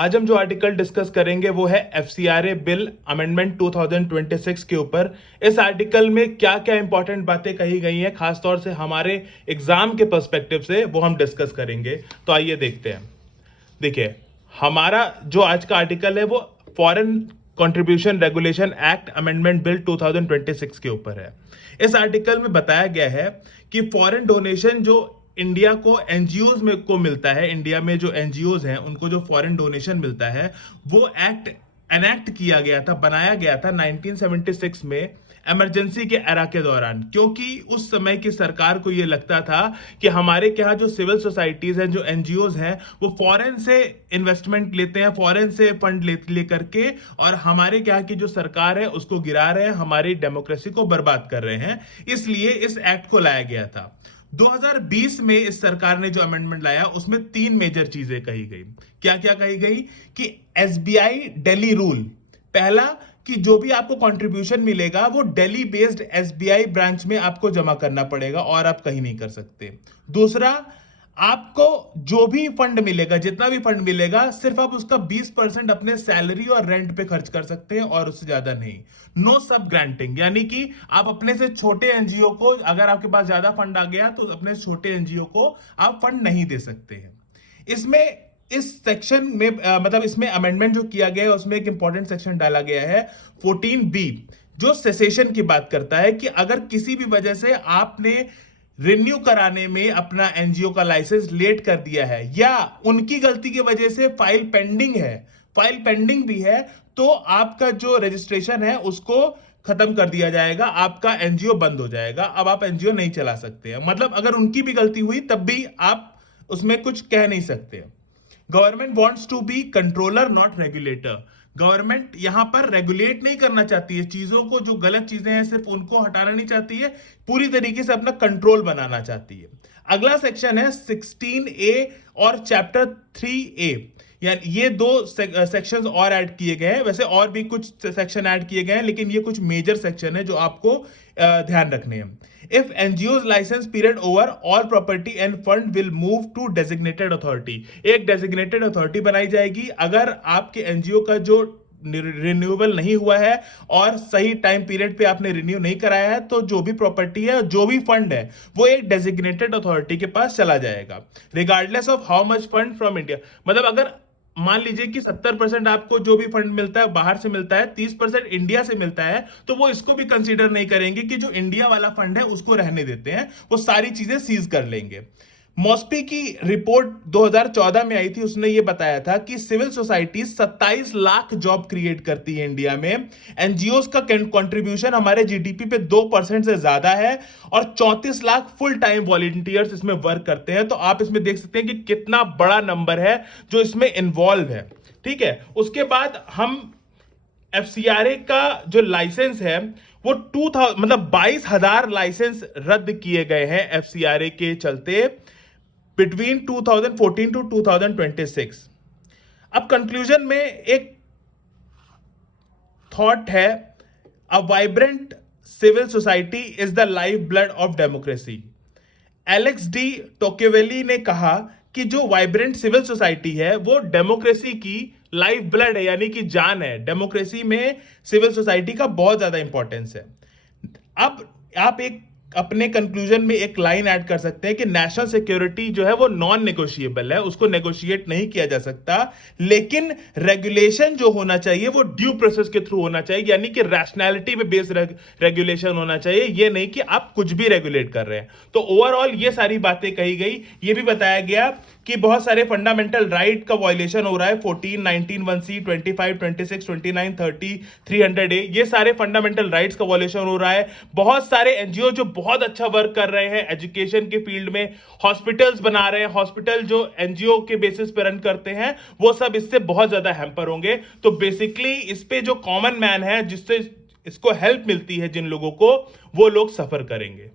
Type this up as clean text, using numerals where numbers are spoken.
आज हम जो आर्टिकल डिस्कस करेंगे वो है एफसीआरए बिल अमेंडमेंट 2026 के ऊपर। इस आर्टिकल में क्या क्या इंपॉर्टेंट बातें कही गई हैं, खासतौर से हमारे एग्जाम के पर्सपेक्टिव से, वो हम डिस्कस करेंगे। तो आइए देखते हैं। देखिए, हमारा जो आज का आर्टिकल है वो foreign contribution regulation act amendment bill 2026 के ऊपर है। इस आर्टिकल में बताया गया है कि फॉरेन डोनेशन जो इंडिया को एनजीओज में को मिलता है, इंडिया में जो एनजीओज हैं उनको जो फॉरेन डोनेशन मिलता है, वो एक्ट एनेक्ट किया गया था, बनाया गया था 1976 में इमरजेंसी के एरा के दौरान, क्योंकि उस समय की सरकार को यह लगता था कि हमारे यहाँ जो सिविल सोसाइटीज हैं, जो एनजीओज हैं, वो फॉरेन से इन्वेस्टमेंट लेते हैं, फॉरेन से फंड ले करके, और हमारे यहाँ की जो सरकार है उसको गिरा रहे हैं, हमारी डेमोक्रेसी को बर्बाद कर रहे हैं। इसलिए इस एक्ट को लाया गया था। 2020 में इस सरकार ने जो अमेंडमेंट लाया उसमें 3 मेजर चीजें कही गई। क्या क्या कही गई? कि एसबीआई दिल्ली रूल, पहला कि जो भी आपको कंट्रीब्यूशन मिलेगा वो दिल्ली बेस्ड एसबीआई ब्रांच में आपको जमा करना पड़ेगा और आप कहीं नहीं कर सकते। दूसरा, आपको जो भी फंड मिलेगा, जितना भी फंड मिलेगा, सिर्फ आप उसका 20% अपने सैलरी और रेंट पे खर्च कर सकते हैं और उससे ज्यादा नहीं। नो सब ग्रांटिंग, यानी कि आप अपने से छोटे एनजीओ को, अगर आपके पास ज्यादा फंड आ गया तो अपने छोटे एनजीओ को आप फंड नहीं दे सकते हैं। इसमें इस सेक्शन में मतलब इसमें अमेंडमेंट जो किया गया है उसमें एक इंपॉर्टेंट सेक्शन डाला गया है 14B, जो सेसेशन की बात करता है कि अगर किसी भी वजह से आपने रिन्यू कराने में अपना एनजीओ का लाइसेंस लेट कर दिया है, या उनकी गलती की वजह से फाइल पेंडिंग भी है, तो आपका जो रजिस्ट्रेशन है उसको खत्म कर दिया जाएगा, आपका एनजीओ बंद हो जाएगा, अब आप एनजीओ नहीं चला सकते हैं। मतलब अगर उनकी भी गलती हुई तब भी आप उसमें कुछ कह नहीं सकते। Government wants to be controller not regulator. Government यहां पर रेगुलेट नहीं करना चाहती है चीजों को, जो गलत चीजें हैं सिर्फ उनको हटाना नहीं चाहती है, पूरी तरीके से अपना कंट्रोल बनाना चाहती है। अगला सेक्शन है 16A और चैप्टर 3A, यानी ये 2 सेक्शंस और ऐड किए गए हैं। वैसे और भी कुछ सेक्शन ऐड किए गए हैं, लेकिन ये कुछ मेजर सेक्शन है जो आपको ध्यान रखने हैं। If NGOs license period over, all property and fund will move to designated authority. एक डेजिग्नेटेड अथॉरिटी बनाई जाएगी। अगर आपके एनजीओ का जो रिन्यूएबल नहीं हुआ है और सही टाइम पीरियड पे आपने रिन्यू नहीं कराया है, तो जो भी प्रॉपर्टी है, जो भी फंड है, वो एक डेजिग्नेटेड अथॉरिटी के पास चला जाएगा, regardless of how much fund from India. मतलब अगर मान लीजिए कि 70% आपको जो भी फंड मिलता है बाहर से मिलता है, 30% इंडिया से मिलता है, तो वो इसको भी कंसीडर नहीं करेंगे कि जो इंडिया वाला फंड है उसको रहने देते हैं, वो सारी चीजें सीज कर लेंगे। मॉस्पी की रिपोर्ट 2014 में आई थी, उसने ये बताया था कि civil society 27 lakh job create करती है इंडिया में। एनजीओज का कंट्रीब्यूशन हमारे जीडीपी पे 2% से ज्यादा है, और 34 लाख फुल टाइम वॉलंटियर्स इसमें वर्क करते हैं। तो आप इसमें देख सकते हैं कि कितना बड़ा नंबर है जो इसमें इन्वॉल्व है। ठीक है, उसके बाद हम एफसीआरए का जो लाइसेंस है वो 2000 मतलब 22,000 लाइसेंस रद्द किए गए हैं एफसीआरए के चलते बिटवीन 2014 टू 2026। अब कंक्लूजन में एक थॉट है, a vibrant civil society is the life blood of democracy. Alex de Tocqueville ने कहा कि जो वाइब्रेंट सिविल सोसाइटी है वो डेमोक्रेसी की लाइफ ब्लड है, यानी कि जान है। डेमोक्रेसी में सिविल सोसाइटी का बहुत ज्यादा इंपॉर्टेंस है। अब आप एक अपने कंक्लूजन में एक लाइन ऐड कर सकते हैं कि नेशनल सिक्योरिटी जो है वो नॉन नेगोशिएबल है, उसको नेगोशिएट नहीं किया जा सकता, लेकिन रेगुलेशन जो होना चाहिए वो ड्यू प्रोसेस के थ्रू होना चाहिए, यानी कि रैशनैलिटी पे बेस्ड रेगुलेशन होना चाहिए, ये नहीं कि आप कुछ भी रेगुलेट कर रहे हैं। तो ओवरऑल ये सारी बातें कही गई। ये भी बताया गया कि बहुत सारे फंडामेंटल राइट का वायलेशन हो रहा है, 14, 19, 1C, 25, 26, 29, 30, 300A, ये सारे फंडामेंटल राइट्स का वायलेशन हो रहा है। बहुत सारे एनजीओ जो बहुत अच्छा वर्क कर रहे हैं एजुकेशन के फील्ड में, हॉस्पिटल्स बना रहे हैं, हॉस्पिटल जो एनजीओ के बेसिस पे रन करते हैं, वो सब इससे बहुत ज्यादा हैम्पर होंगे। तो बेसिकली इस पे जो कॉमन मैन है, जिससे इसको हेल्प मिलती है जिन लोगों को, वो लोग सफर करेंगे।